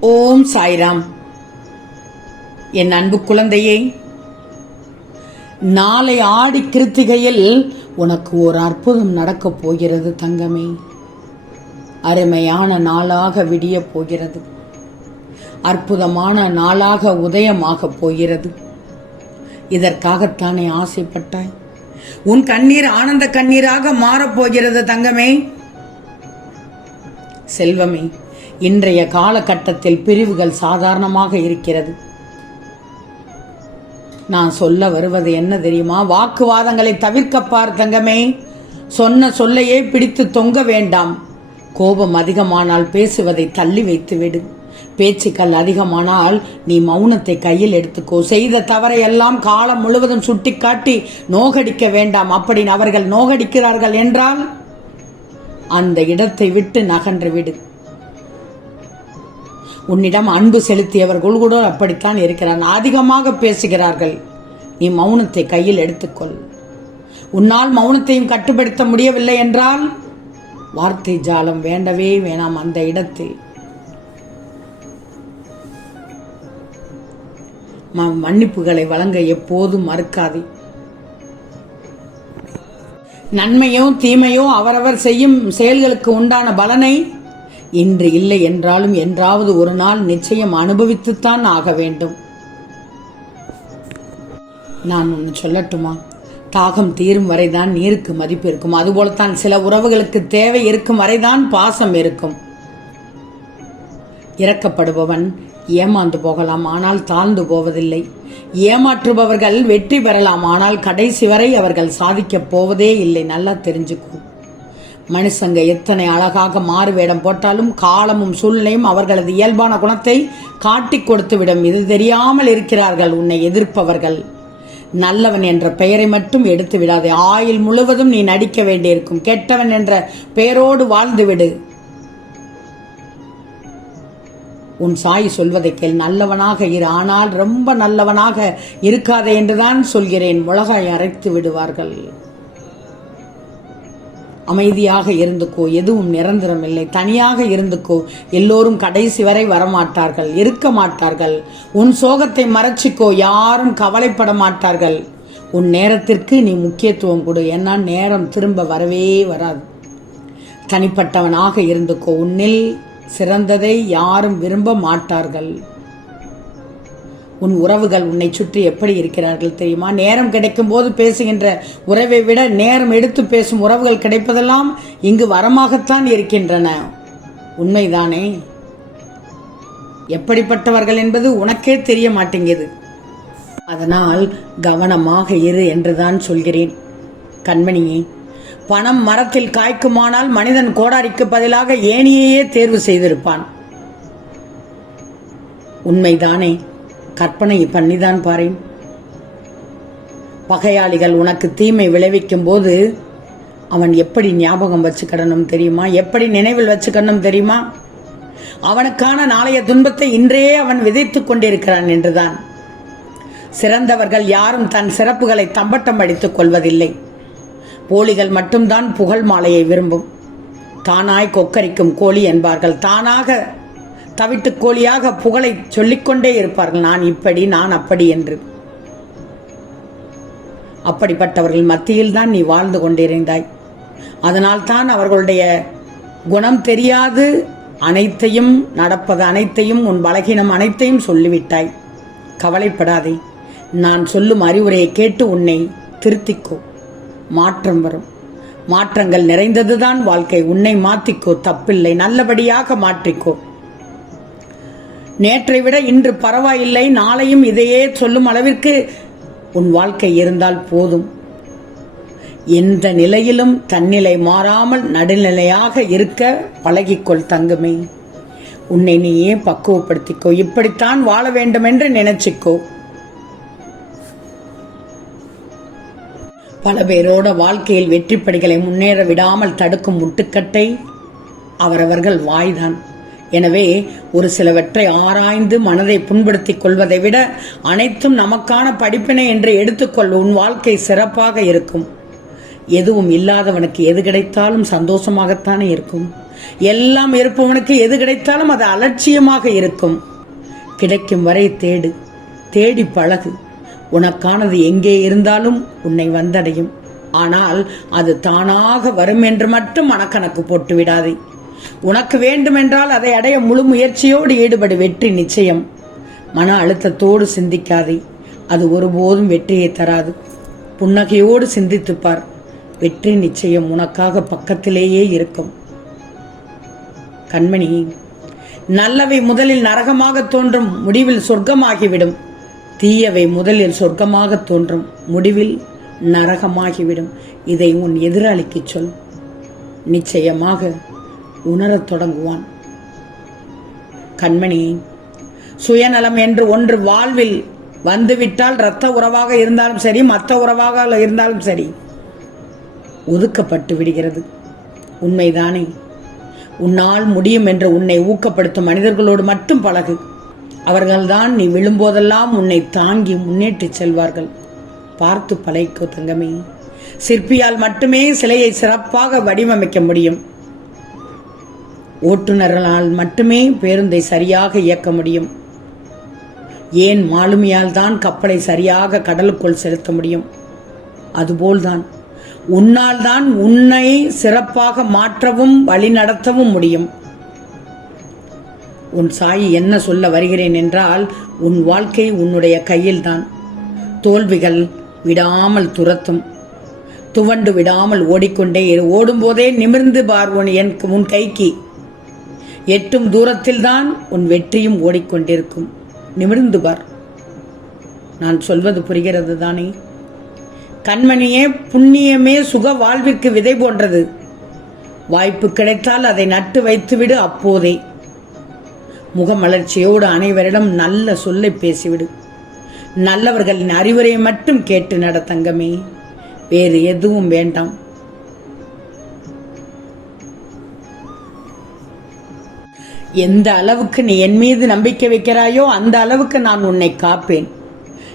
ஓம் சாய்ராம். என் அன்பு குழந்தையே நாளை ஆடி கிருத்திகையில் உனக்கு ஒரு அற்புதம் நடக்கப் போகிறது தங்கமே. அருமையான நாளாக விடியப் போகிறது. அற்புதமான நாளாக உதயமாகப் போகிறது. இதற்காகத்தானே ஆசைப்பட்டாய். உன் கண்ணீர் ஆனந்த கண்ணீராக மாறப்போகிறது தங்கமே. செல்வமே இன்றைய காலகட்டத்தில் பிரிவுகள் சாதாரணமாக இருக்கிறது. நான் சொல்ல வருவது என்ன தெரியுமா? வாக்குவாதங்களை தவிர்க்க பார் தங்கமே. சொன்ன சொல்லையே பிடித்து தொங்க வேண்டாம். கோபம் அதிகமானால் பேசுவதை தள்ளி வைத்து விடு. பேச்சுக்கள் அதிகமானால் நீ மௌனத்தை கையில் எடுத்துக்கோ. செய்த தவறை எல்லாம் காலம் முழுவதும் சுட்டிக்காட்டி நோகடிக்க வேண்டாம். அப்படி அவர்கள் நோகடிக்கிறார்கள் என்றால் அந்த இடத்தை விட்டு நகன்று விடு. உன்னிடம் அன்பு செலுத்தியவர்கள் கூட அப்படித்தான் இருக்கிறான் அதிகமாக பேசுகிறார்கள். நீ மௌனத்தை கையில் எடுத்துக்கொள். உன்னால் மௌனத்தையும் கட்டுப்படுத்த முடியவில்லை என்றால் வார்த்தை ஜாலம் வேண்டவே வேணாம் அந்த இடத்தில். ம- மன்னிப்புகளை வழங்க எப்போதும் மறுக்காதே. நன்மையோ தீமையோ அவரவர் செய்யும் செயல்களுக்கு உண்டான பலனை இன்று இல்லை என்றாலும் என்றாவது ஒரு நாள் நிச்சயம் அனுபவித்துத்தான் ஆக வேண்டும். நான் ஒன்று சொல்லட்டுமா? தாகம் தீரும் வரைதான் நீருக்கு மதிப்பு இருக்கும். அதுபோலத்தான் சில உறவுகளுக்கு தேவை இருக்கும் வரைதான் பாசம் இருக்கும். இறக்கப்படுபவன் ஏமாந்து போகலாம் ஆனால் தாழ்ந்து போவதில்லை. ஏமாற்றுபவர்கள் வெற்றி பெறலாம் ஆனால் கடைசி வரை அவர்கள் சாதிக்கப் போவதே இல்லை. நல்லா தெரிஞ்சுக்கும் மனுஷங்க எத்தனை அழகாக மாறு வேடம் போட்டாலும் காலமும் சூழ்நிலையும் அவர்களது இயல்பான குணத்தை காட்டிக் கொடுத்துவிடும். இது தெரியாமல் இருக்கிறார்கள் உன்னை எதிர்ப்பவர்கள். நல்லவன் என்ற பெயரை மட்டும் எடுத்து விடாதே. ஆயுள் முழுவதும் நீ நடிக்க வேண்டியிருக்கும். கெட்டவன் என்ற பெயரோடு வாழ்ந்துவிடு உன் சாய் சொல்வதை கேள். நல்லவனாக இரு. ஆனால் ரொம்ப நல்லவனாக இருக்காதே என்றுதான் சொல்கிறேன். உலகாய் அரைத்து விடுவார்கள். அமைதியாக இருந்துக்கோ எதுவும் நிரந்தரம் இல்லை. தனியாக இருந்துக்கோ எல்லோரும் கடைசி வரை வரமாட்டார்கள் இருக்க மாட்டார்கள். உன் சோகத்தை மறைச்சிக்கோ யாரும் கவலைப்பட மாட்டார்கள். உன் நேரத்திற்கு நீ முக்கியத்துவம் கொடு ஏன்னா நேரம் திரும்ப வரவே வராது. தனிப்பட்டவனாக இருந்துக்கோ உன்னில் சிறந்ததை யாரும் விரும்ப மாட்டார்கள். உன் உறவுகள் உன்னை சுற்றி எப்படி இருக்கிறார்கள் தெரியுமா? நேரம் கிடைக்கும் போது பேசுகின்ற உறவை விட நேரம் எடுத்து பேசும் உறவுகள் கிடைப்பதெல்லாம் இங்கு வரமாகத்தான் இருக்கின்றன. உண்மைதானே? எப்படிப்பட்டவர்கள் என்பது உனக்கே தெரிய மாட்டேங்குது. அதனால் கவனமாக இரு என்றுதான் சொல்கிறேன். கண்மணியே பணம் மரத்தில் காய்க்குமானால் மனிதன் கோடாரிக்கு பதிலாக ஏனியையே தேர்வு செய்திருப்பான். உண்மைதானே? கற்பனை பண்ணிதான் பாரேன். பகையாளிகள் உனக்கு தீமை விளைவிக்கும் போது அவன் எப்படி ஞாபகம் வச்சுக்கணும் தெரியுமா? எப்படி நினைவில் வச்சுக்கணும் தெரியுமா? அவனுக்கான நாளைய துன்பத்தை இன்றையே அவன் விதைத்துக் கொண்டிருக்கிறான் என்றுதான். சிறந்தவர்கள் யாரும் தன் சிறப்புகளை தம்பட்டம் அடித்துக் கொள்வதில்லை. போலிகள் மட்டும்தான் புகழ் மாலையை விரும்பும். தானாய் கொக்கரிக்கும் கோழி என்பார்கள். தானாக தவிட்டு கோழியாக புகழை சொல்லிக்கொண்டே இருப்பார்கள். நான் இப்படி நான் அப்படி என்று. அப்படிப்பட்டவர்கள் மத்தியில் தான் நீ வாழ்ந்து கொண்டிருந்தாய். அதனால் தான் அவர்களுடைய குணம் தெரியாது. அனைத்தையும் நடப்பது அனைத்தையும் உன் பலகீனம் அனைத்தையும் சொல்லிவிட்டாய். கவலைப்படாதே. நான் சொல்லும் அறிவுரையை கேட்டு உன்னை திருத்திக்கோ. மாற்றம் வரும். மாற்றங்கள் நிறைந்ததுதான் வாழ்க்கை. உன்னை மாத்திக்கோ. தப்பில்லை. நல்லபடியாக மாற்றிக்கோ. நேற்றை விட இன்று பரவாயில்லை நாளையும் இதையே சொல்லும் அளவிற்கு உன் வாழ்க்கை இருந்தால் போதும். எந்த நிலையிலும் தன்னிலை மாறாமல் நடுநிலையாக இருக்க பழகிக்கொள் தங்குமே. உன்னை நீயே பக்குவப்படுத்திக்கோ? இப்படித்தான் வாழ வேண்டும் என்று நினைச்சிக்கோ. பல பேரோட வாழ்க்கையில் வெற்றிப்படிகளை முன்னேற விடாமல் தடுக்கும் முட்டுக்கட்டை அவரவர்கள் வாய்தான். எனவே ஒரு சிலவற்றை ஆராய்ந்து மனதை புண்படுத்திக் கொள்வதை விட அனைத்தும் நமக்கான படிப்பினை என்று எடுத்துக்கொள். உன் வாழ்க்கை சிறப்பாக இருக்கும். எதுவும் இல்லாதவனுக்கு எது கிடைத்தாலும் சந்தோஷமாகத்தானே இருக்கும். எல்லாம் இருப்பவனுக்கு எது கிடைத்தாலும் அது அலட்சியமாக இருக்கும். கிடைக்கும் வரை தேடு. தேடி பழகு. உனக்கானது எங்கே இருந்தாலும் உன்னை வந்தடையும். ஆனால் அது தானாக வரும் என்று மட்டும் மனக்கணக்கு போட்டு விடாதே உனக்கு வேண்டுமென்றால் அதை அடைய முழு முயற்சியோடு ஈடுபடு. வெற்றி நிச்சயம். மன அழுத்தத்தோடு சிந்திக்காதே. அது ஒருபோதும் வெற்றியை தராது. புன்னகையோடு சிந்தித்துப்பார். வெற்றி நிச்சயம் உனக்காக பக்கத்திலேயே இருக்கும். கண்மணி நல்லவை முதலில் நரகமாக தோன்றும் முடிவில் சொர்க்கமாகிவிடும். தீயவை முதலில் சொர்க்கமாக தோன்றும் முடிவில் நரகமாகிவிடும். இதை உன் எதிராளிக்கு சொல். நிச்சயமாக உணரத் தொடங்குவான். கண்மணி சுயநலம் என்று ஒன்று வாழ்வில் வந்துவிட்டால் இரத்த உறவாக இருந்தாலும் சரி மற்ற உறவாக இருந்தாலும் சரி ஒதுக்கப்பட்டு விடுகிறது. உண்மைதானே? உன்னால் முடியும் என்று உன்னை ஊக்கப்படுத்தும் மனிதர்களோடு மட்டும் பழகு. அவர்கள்தான் நீ விழும்போதெல்லாம் உன்னை தாங்கி முன்னேற்றிச் செல்வார்கள். பார்த்து பழைக்கோ தங்கமே. சிற்பியால் மட்டுமே சிலையை சிறப்பாக வடிவமைக்க முடியும். ஓட்டுநர்களால் மட்டுமே பேருந்தை சரியாக இயக்க முடியும். ஏன் மாலுமியால் தான் கப்பலை சரியாக கடலுக்குள் செலுத்த முடியும்? அதுபோல்தான். உன்னால் தான் உன்னை சிறப்பாக மாற்றவும் வழிநடத்தவும் முடியும். உன் சாயி என்ன சொல்ல வருகிறேன் என்றால் உன் வாழ்க்கை உன்னுடைய கையில்தான். தோல்விகள் விடாமல் துரத்தும். துவண்டு விடாமல் ஓடிக்கொண்டே ஓடும்போதே நிமிர்ந்து பார் உன் என் உன் கைக்கு. எட்டும் தூரத்தில்தான் உன் வெற்றியும் ஓடிக்கொண்டிருக்கும். நிமிர்ந்து பார். நான் சொல்வது புரிகிறது தானே? கண்மணியே புண்ணியமே சுக வாழ்விற்கு விதை போன்றது. வாய்ப்பு கிடைத்தால் அதை நட்டு வைத்துவிடு அப்போதே. முகமலர்ச்சியோடு அனைவரிடம் நல்ல சொல்லை பேசிவிடு. நல்லவர்களின் அறிவுரையை மட்டும் கேட்டு நட தங்கமே. வேறு எதுவும் வேண்டாம். எந்த அளவுக்கு நீ என் மீது நம்பிக்கை வைக்கிறாயோ அந்த அளவுக்கு நான் உன்னை காப்பேன்.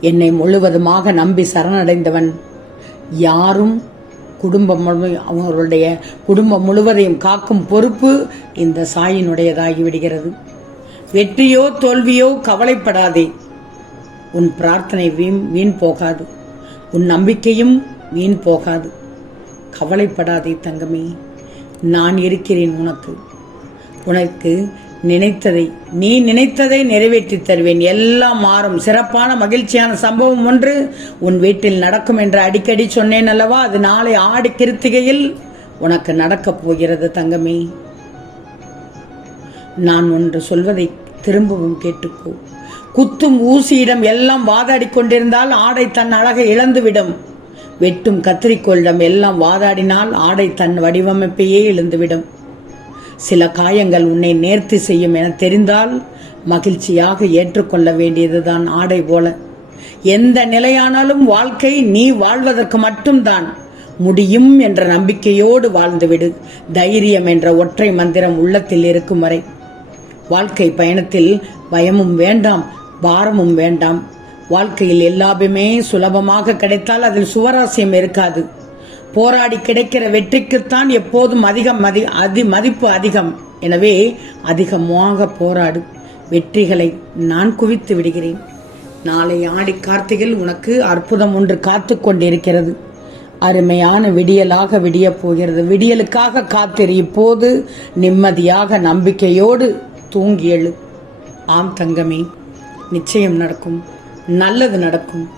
என்னை முழுவதுமாக நம்பி சரணடைந்தவன் யாரும் குடும்பம் அவர்களுடைய குடும்பம் முழுவதையும் காக்கும் பொறுப்பு இந்த சாயினுடையதாகி விடுகிறது. வெற்றியோ தோல்வியோ கவலைப்படாதே. உன் பிரார்த்தனை வீண் வீண் போகாது. உன் நம்பிக்கையும் வீண் போகாது. கவலைப்படாதே தங்கமே. நான் இருக்கிறேன் உனக்கு. உனக்கு நினைத்ததை நீ நினைத்ததை நிறைவேற்றித் தருவேன். எல்லாம் மாறும். சிறப்பான மகிழ்ச்சியான சம்பவம் ஒன்று உன் வீட்டில் நடக்கும் என்று அடிக்கடி சொன்னேன் அல்லவா? அது நாளை ஆடி கிருத்திகையில் உனக்கு நடக்கப் போகிறது தங்கமே. நான் ஒன்று சொல்வதை திரும்பவும் கேட்டுக்கோ. குத்தும் ஊசியிடம் எல்லாம் வாதாடி கொண்டிருந்தால் ஆடை தன் அழகை இழந்துவிடும். வெட்டும் கத்திரிக்கோளிடம் எல்லாம் வாதாடினால் ஆடை தன் வடிவமைப்பையே இழந்துவிடும். சில காயங்கள் உன்னை நேர்த்தி செய்யும் என தெரிந்தால் மகிழ்ச்சியாக ஏற்றுக்கொள்ள வேண்டியதுதான் ஆடை போல. எந்த நிலையானாலும் வாழ்க்கை நீ வாழ்வதற்கு மட்டும்தான். முடியும் என்ற நம்பிக்கையோடு வாழ்ந்துவிடு. தைரியம் என்ற ஒற்றை மந்திரம் உள்ளத்தில் இருக்கும் வரை. வாழ்க்கை பயணத்தில் பயமும் வேண்டாம் பாரமும் வேண்டாம். வாழ்க்கையில் எல்லாமே சுலபமாக கிடைத்தால் அதில் சுவராசியம் இருக்காது. போராடி கிடைக்கிற வெற்றிக்குத்தான் எப்போதும் அதிகம் மதி அதி மதிப்பு அதிகம். எனவே அதிகமாக போராடு. வெற்றிகளை நான் குவித்து விடுகிறேன். நாளை ஆடி கார்த்திகையில் உனக்கு அற்புதம் ஒன்று காத்து கொண்டிருக்கிறது. அருமையான விடியலாக விடிய போகிறது. விடியலுக்காக காத்திரு. இப்போது நிம்மதியாக நம்பிக்கையோடு தூங்கி எழு. ஆம் தங்கமே நிச்சயம் நடக்கும். நல்லது நடக்கும்.